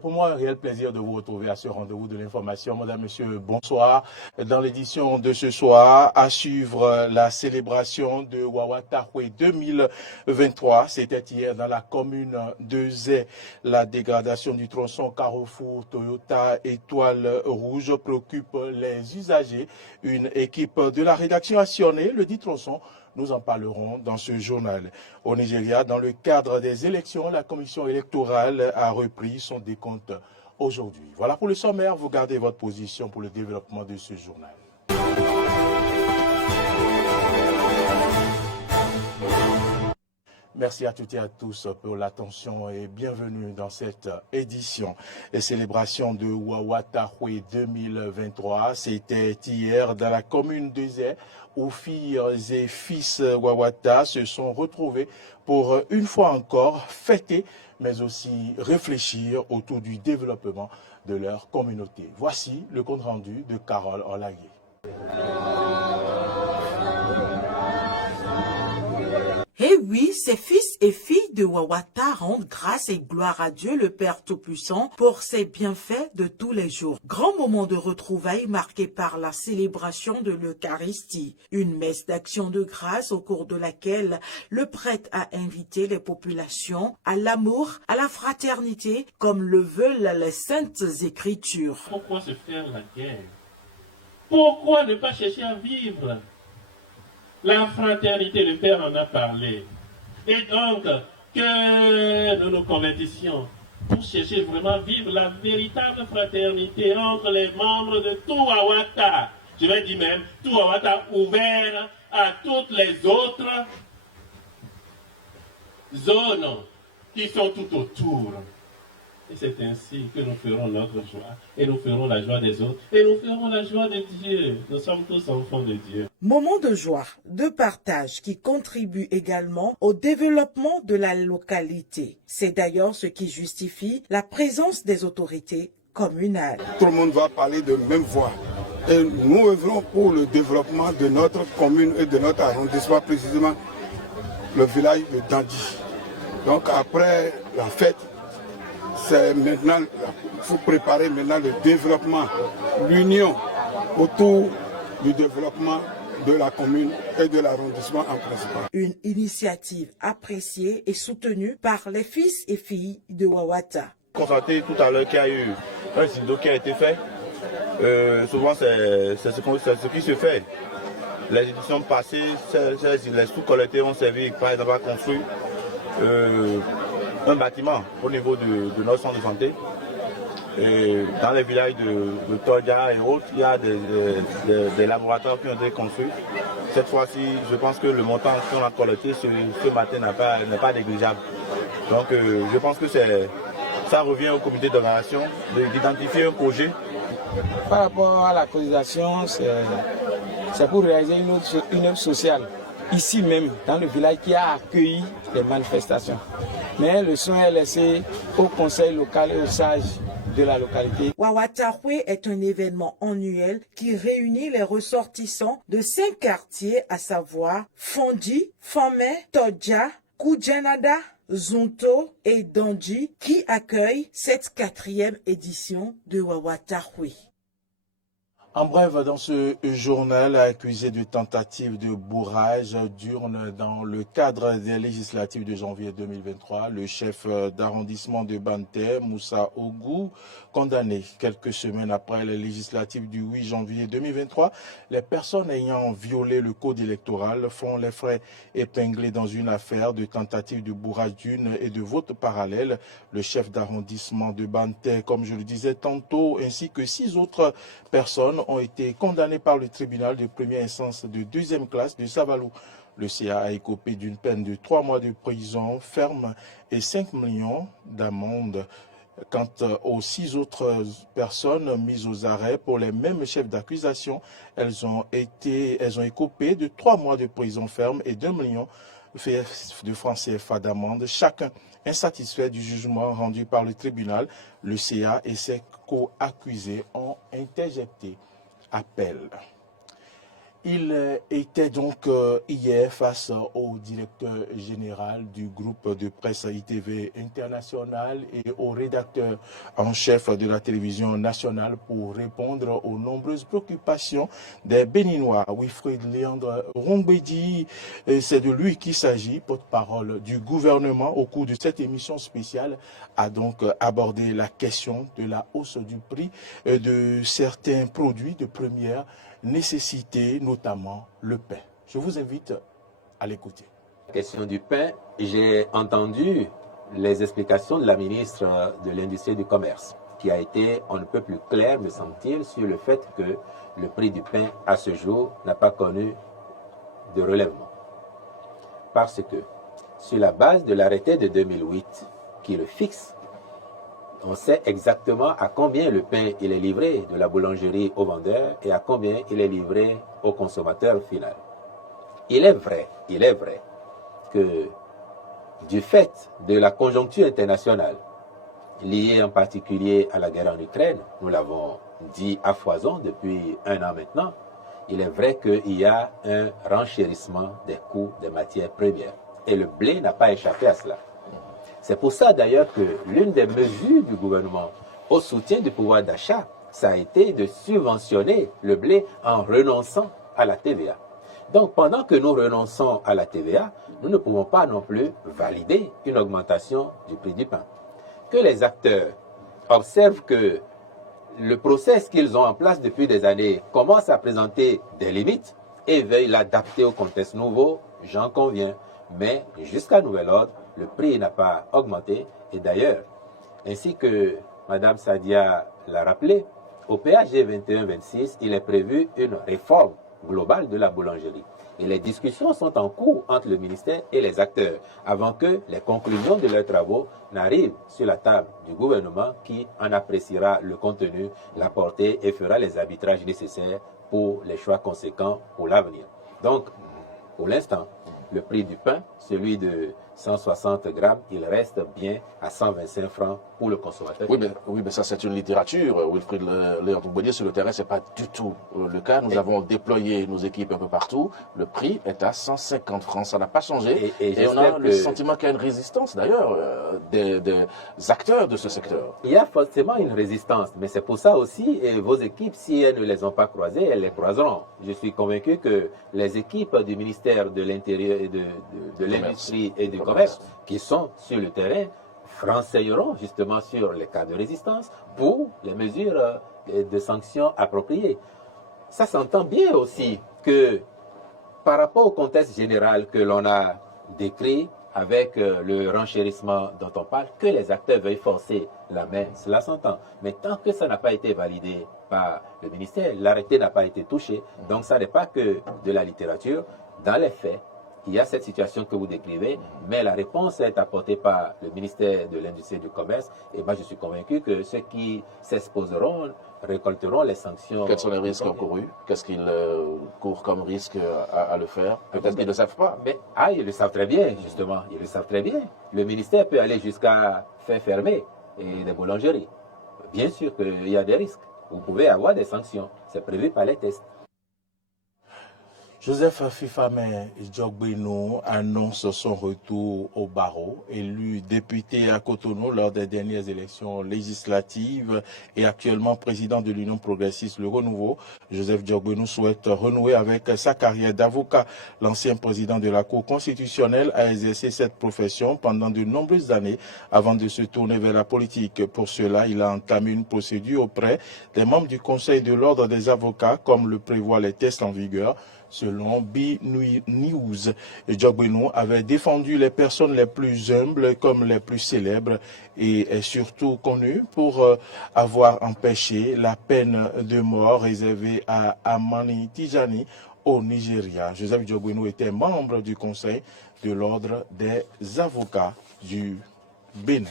pour moi un réel plaisir de vous retrouver à ce rendez-vous de l'information. Madame, Monsieur, bonsoir. Dans l'édition de ce soir, à suivre la célébration de Wawatakwe 2023. C'était hier dans la commune de Zé. La dégradation du tronçon Carrefour Toyota Étoile Rouge préoccupe les usagers. Une équipe de la rédaction a sillonné le dit tronçon. Nous en parlerons dans ce journal. Au Nigeria, dans le cadre des élections, la commission électorale a repris son décompte aujourd'hui. Voilà pour le sommaire. Vous gardez votre position pour le développement de ce journal. Merci à toutes et à tous pour l'attention et bienvenue dans cette édition et célébration de Wawatakwe 2023. C'était hier dans la commune de Zé où filles et fils Wawata se sont retrouvés pour une fois encore fêter mais aussi réfléchir autour du développement de leur communauté. Voici le compte rendu de Carole Olagué. Eh oui, ces fils et filles de Wawata rendent grâce et gloire à Dieu le Père Tout-Puissant pour ses bienfaits de tous les jours. Grand moment de retrouvailles marqué par la célébration de l'Eucharistie, une messe d'action de grâce au cours de laquelle le prêtre a invité les populations à l'amour, à la fraternité, comme le veulent les saintes écritures. Pourquoi se faire la guerre? Pourquoi ne pas chercher à vivre? La fraternité, le Père en a parlé. Et donc, que nous nous convertissions pour chercher vraiment à vivre la véritable fraternité entre les membres de tout Wawata. Je vais dire même, tout Wawata ouvert à toutes les autres zones qui sont tout autour. Et c'est ainsi que nous ferons notre joie. Et nous ferons la joie des autres. Et nous ferons la joie de Dieu. Nous sommes tous enfants de Dieu. Moment de joie, de partage qui contribue également au développement de la localité. C'est d'ailleurs ce qui justifie la présence des autorités communales. Tout le monde va parler de même voix. Et nous œuvrons pour le développement de notre commune et de notre arrondissement, précisément le village de Dandi. Donc après la fête, c'est maintenant, il faut préparer maintenant le développement, l'union autour du développement de la commune et de l'arrondissement en principal. Une initiative appréciée et soutenue par les fils et filles de Wawata. Constaté tout à l'heure qu'il y a eu un zindo qui a été fait. Souvent c'est ce qui se fait. Les éditions passées, les sous-collectés ont servi par exemple à construire un bâtiment au niveau de notre centre de santé. Et dans les villages de Todia et autres, il y a des laboratoires qui ont été construits. Cette fois-ci, je pense que le montant qu'on a collecté ce matin n'est pas négligeable. Donc je pense que ça revient au comité d'organisation d'identifier un projet. Par rapport à la cotisation, c'est pour réaliser une œuvre sociale. Ici même, dans le village qui a accueilli les manifestations. Mais le soin est laissé au conseil local et aux sages de la localité. Wawatakwe est un événement annuel qui réunit les ressortissants de 5 quartiers, à savoir Fondi, Famé, Todja, Kujanada, Zonto et Dandi, qui accueillent cette 4e édition de Wawatakwe. En bref, dans ce journal, accusé de tentative de bourrage d'urne dans le cadre des législatives de janvier 2023, le chef d'arrondissement de Banté, Moussa Ogou, condamné quelques semaines après les législatives du 8 janvier 2023, les personnes ayant violé le code électoral font les frais épinglés dans une affaire de tentative de bourrage d'urne et de vote parallèle. Le chef d'arrondissement de Banté, comme je le disais tantôt, ainsi que 6 autres personnes ont été condamnés par le tribunal de première instance de 2e classe de Savalou. Le CA a écopé d'une peine de 3 mois de prison ferme et 5 millions d'amende. Quant aux 6 autres personnes mises aux arrêts pour les mêmes chefs d'accusation, elles ont écopé de 3 mois de prison ferme et d'1 million de francs CFA d'amende. Chacun insatisfait du jugement rendu par le tribunal, le CA et ses co-accusés ont interjecté appel. Il était donc hier face au directeur général du groupe de presse ITV International et au rédacteur en chef de la télévision nationale pour répondre aux nombreuses préoccupations des Béninois. Wilfried Léandre Rongbedi, c'est de lui qu'il s'agit, porte-parole du gouvernement au cours de cette émission spéciale, a donc abordé la question de la hausse du prix de certains produits de première nécessité, notamment le pain. Je vous invite à l'écouter. La question du pain, j'ai entendu les explications de la ministre de l'Industrie et du Commerce, qui a été, on ne peut plus clair, me semble-t-il, sur le fait que le prix du pain, à ce jour, n'a pas connu de relèvement. Parce que, sur la base de l'arrêté de 2008, qui le fixe, on sait exactement à combien le pain il est livré de la boulangerie au vendeur et à combien il est livré au consommateur final. Il est vrai que du fait de la conjoncture internationale, liée en particulier à la guerre en Ukraine, nous l'avons dit à foison depuis 1 an maintenant, il est vrai qu'il y a un renchérissement des coûts des matières premières. Et le blé n'a pas échappé à cela. C'est pour ça d'ailleurs que l'une des mesures du gouvernement au soutien du pouvoir d'achat, ça a été de subventionner le blé en renonçant à la TVA. Donc pendant que nous renonçons à la TVA, nous ne pouvons pas non plus valider une augmentation du prix du pain. Que les acteurs observent que le process qu'ils ont en place depuis des années commence à présenter des limites et veuillent l'adapter au contexte nouveau, j'en conviens. Mais jusqu'à nouvel ordre, le prix n'a pas augmenté. Et d'ailleurs, ainsi que Mme Sadia l'a rappelé, au PAG 21-26, il est prévu une réforme globale de la boulangerie. Et les discussions sont en cours entre le ministère et les acteurs, avant que les conclusions de leurs travaux n'arrivent sur la table du gouvernement qui en appréciera le contenu, la portée et fera les arbitrages nécessaires pour les choix conséquents pour l'avenir. Donc, pour l'instant, le prix du pain, celui de 160 grammes, il reste bien à 125 francs pour le consommateur. Oui, mais ça c'est une littérature. Wilfried Léandre Rongbedi, sur le terrain, ce n'est pas du tout le cas. Nous avons déployé nos équipes un peu partout. Le prix est à 150 francs. Ça n'a pas changé. Et on a le sentiment qu'il y a une résistance d'ailleurs des acteurs de ce secteur. Il y a forcément une résistance, mais c'est pour ça aussi, et vos équipes, si elles ne les ont pas croisées, elles les croiseront. Je suis convaincu que les équipes du ministère de l'Intérieur et de l'Industrie et du Commerce qui sont sur le terrain renseigneront justement sur les cas de résistance pour les mesures de sanctions appropriées. Ça s'entend bien aussi que par rapport au contexte général que l'on a décrit avec le renchérissement dont on parle, que les acteurs veuillent forcer la main, cela s'entend. Mais tant que ça n'a pas été validé par le ministère, l'arrêté n'a pas été touché, donc ça n'est pas que de la littérature. Dans les faits, il y a cette situation que vous décrivez, mais la réponse est apportée par le ministère de l'Industrie et du Commerce. Et moi, je suis convaincu que ceux qui s'exposeront récolteront les sanctions. Quels sont les risques encourus? Qu'est-ce qu'ils courent comme risque à le faire? Peut-être qu'ils ne le savent pas. Mais, ils le savent très bien, justement. Ils le savent très bien. Le ministère peut aller jusqu'à faire fermer des boulangeries. Bien sûr qu'il y a des risques. Vous pouvez avoir des sanctions. C'est prévu par les tests. Joseph Fifame Djogbeno annonce son retour au barreau. Élu député à Cotonou lors des dernières élections législatives et actuellement président de l'Union progressiste Le Renouveau, Joseph Djogbeno souhaite renouer avec sa carrière d'avocat. L'ancien président de la Cour constitutionnelle a exercé cette profession pendant de nombreuses années avant de se tourner vers la politique. Pour cela, il a entamé une procédure auprès des membres du Conseil de l'ordre des avocats, comme le prévoient les tests en vigueur. Selon B-News, Djogbeno avait défendu les personnes les plus humbles comme les plus célèbres et est surtout connu pour avoir empêché la peine de mort réservée à Amani Tijani au Nigeria. Joseph Djogbeno était membre du Conseil de l'ordre des avocats du Bénin.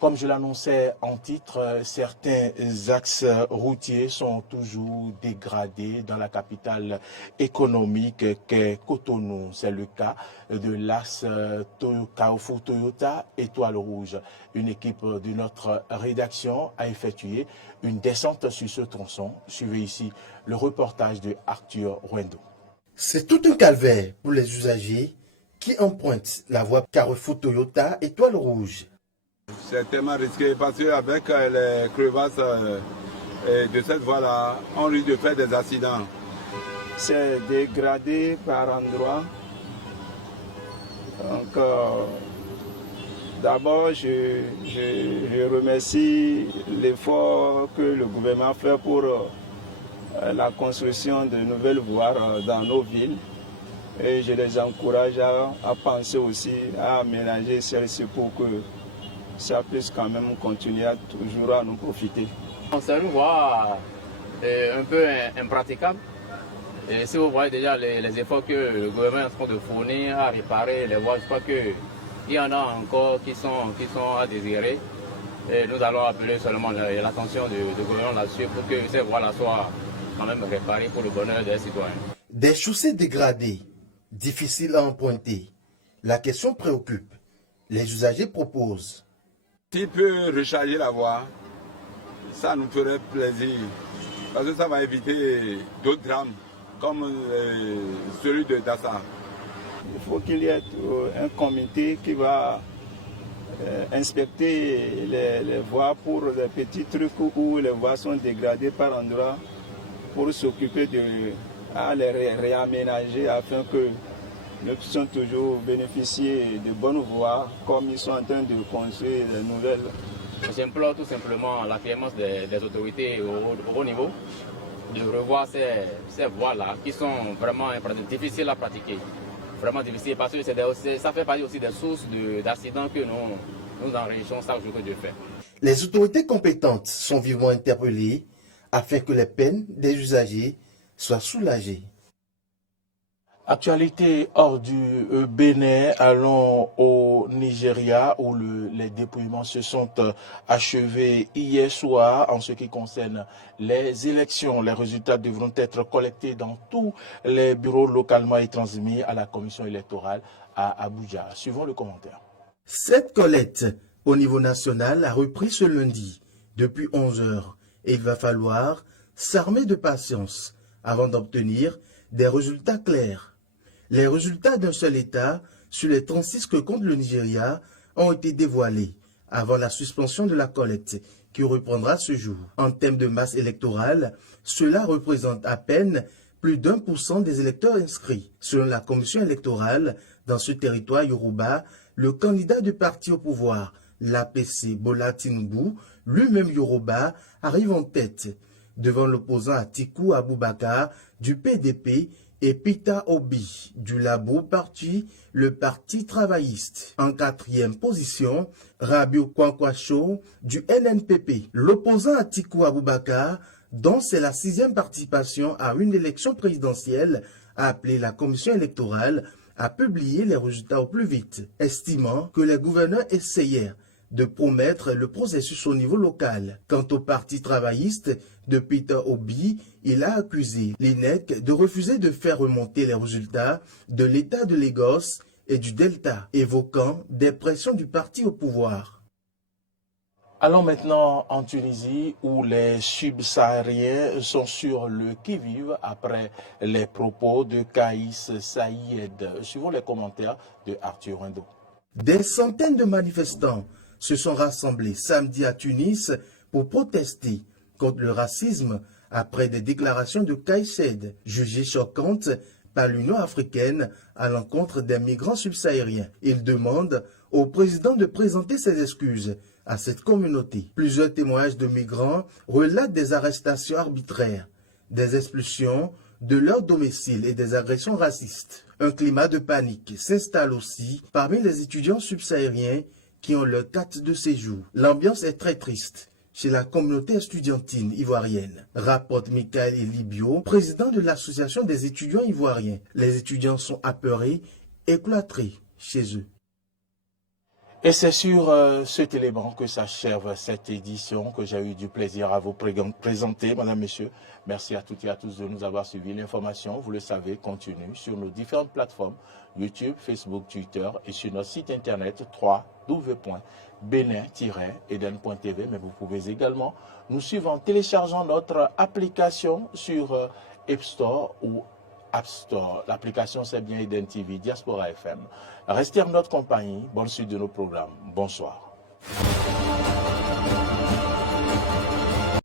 Comme je l'annonçais en titre, certains axes routiers sont toujours dégradés dans la capitale économique qu'est Cotonou. C'est le cas de l'axe Carrefour Toyota Étoile Rouge. Une équipe de notre rédaction a effectué une descente sur ce tronçon. Suivez ici le reportage de Arthur Ruendo. C'est tout un calvaire pour les usagers qui empruntent la voie Carrefour Toyota Étoile Rouge. C'est tellement risqué parce qu'avec les crevasses de cette voie-là, on risque de faire des accidents. C'est dégradé par endroits. Donc, d'abord, je remercie l'effort que le gouvernement fait pour la construction de nouvelles voies dans nos villes. Et je les encourage à penser aussi à aménager celles-ci pour que ça puisse quand même continuer toujours à nous profiter. C'est une voie un peu impraticable. Et si vous voyez déjà les efforts que le gouvernement est en train de fournir à réparer les voies, je crois qu'il y en a encore qui sont à désirer. Et nous allons appeler seulement l'attention du gouvernement là-dessus pour que ces voies-là soient quand même réparées pour le bonheur des citoyens. Des chaussées dégradées, difficiles à emprunter. La question préoccupe. Les usagers proposent. S'il peut recharger la voie, ça nous ferait plaisir. Parce que ça va éviter d'autres drames, comme celui de Dassa. Il faut qu'il y ait un comité qui va inspecter les voies pour les petits trucs où les voies sont dégradées par endroits, pour s'occuper de les réaménager afin que nous puissions toujours bénéficier de bonnes voies comme ils sont en train de construire les nouvelles. J'implore tout simplement la clémence des autorités au haut niveau de revoir ces voies-là qui sont vraiment difficiles à pratiquer. Vraiment difficiles parce que ça fait partie aussi des sources d'accidents que nous enregistrons chaque jour que Dieu fait. Les autorités compétentes sont vivement interpellées afin que les peines des usagers soient soulagées. Actualité hors du Bénin, allons au Nigeria où les dépouillements se sont achevés hier soir en ce qui concerne les élections. Les résultats devront être collectés dans tous les bureaux localement et transmis à la commission électorale à Abuja. Suivons le commentaire. Cette collecte au niveau national a repris ce lundi depuis 11 heures et il va falloir s'armer de patience avant d'obtenir des résultats clairs. Les résultats d'un seul État sur les 36 que compte le Nigeria ont été dévoilés avant la suspension de la collecte qui reprendra ce jour. En termes de masse électorale, cela représente à peine plus d'1% des électeurs inscrits. Selon la commission électorale, dans ce territoire Yoruba, le candidat du parti au pouvoir, l'APC Bola Tinubu, lui-même Yoruba, arrive en tête devant l'opposant Atiku Abubakar du PDP et Peter Obi du Labour Parti, le Parti travailliste. En quatrième position, Rabiu Kwankwaso du NNPP. L'opposant Atiku Abubakar, dont c'est la 6e participation à une élection présidentielle, a appelé la commission électorale à publier les résultats au plus vite, estimant que les gouverneurs essayèrent de promettre le processus au niveau local. Quant au Parti travailliste de Peter Obi, il a accusé l'INEC de refuser de faire remonter les résultats de l'État de Lagos et du Delta, évoquant des pressions du parti au pouvoir. Allons maintenant en Tunisie où les subsahariens sont sur le qui-vive après les propos de Kaïs Saïed. Suivons les commentaires de Arthur Ruendo. Des centaines de manifestants se sont rassemblés samedi à Tunis pour protester contre le racisme après des déclarations de Kaïs Saïed, jugées choquantes par l'Union africaine à l'encontre des migrants subsahariens. Il demande au président de présenter ses excuses à cette communauté. Plusieurs témoignages de migrants relatent des arrestations arbitraires, des expulsions de leur domicile et des agressions racistes. Un climat de panique s'installe aussi parmi les étudiants subsahariens qui ont leur carte de séjour. L'ambiance est très triste chez la communauté estudiantine ivoirienne, rapporte Michael Elibio, président de l'association des étudiants ivoiriens. Les étudiants sont apeurés et cloîtrés chez eux. Et c'est sur cet élément que s'achève cette édition que j'ai eu du plaisir à vous présenter, Madame, Messieurs. Merci à toutes et à tous de nous avoir suivis. L'information, vous le savez, continue sur nos différentes plateformes, YouTube, Facebook, Twitter et sur notre site internet www.benin-eden.tv. Mais vous pouvez également nous suivre en téléchargeant notre application sur App Store ou App Store. L'application, c'est bien Eden TV, Diaspora FM. Restez en notre compagnie. Bonne suite de nos programmes. Bonsoir.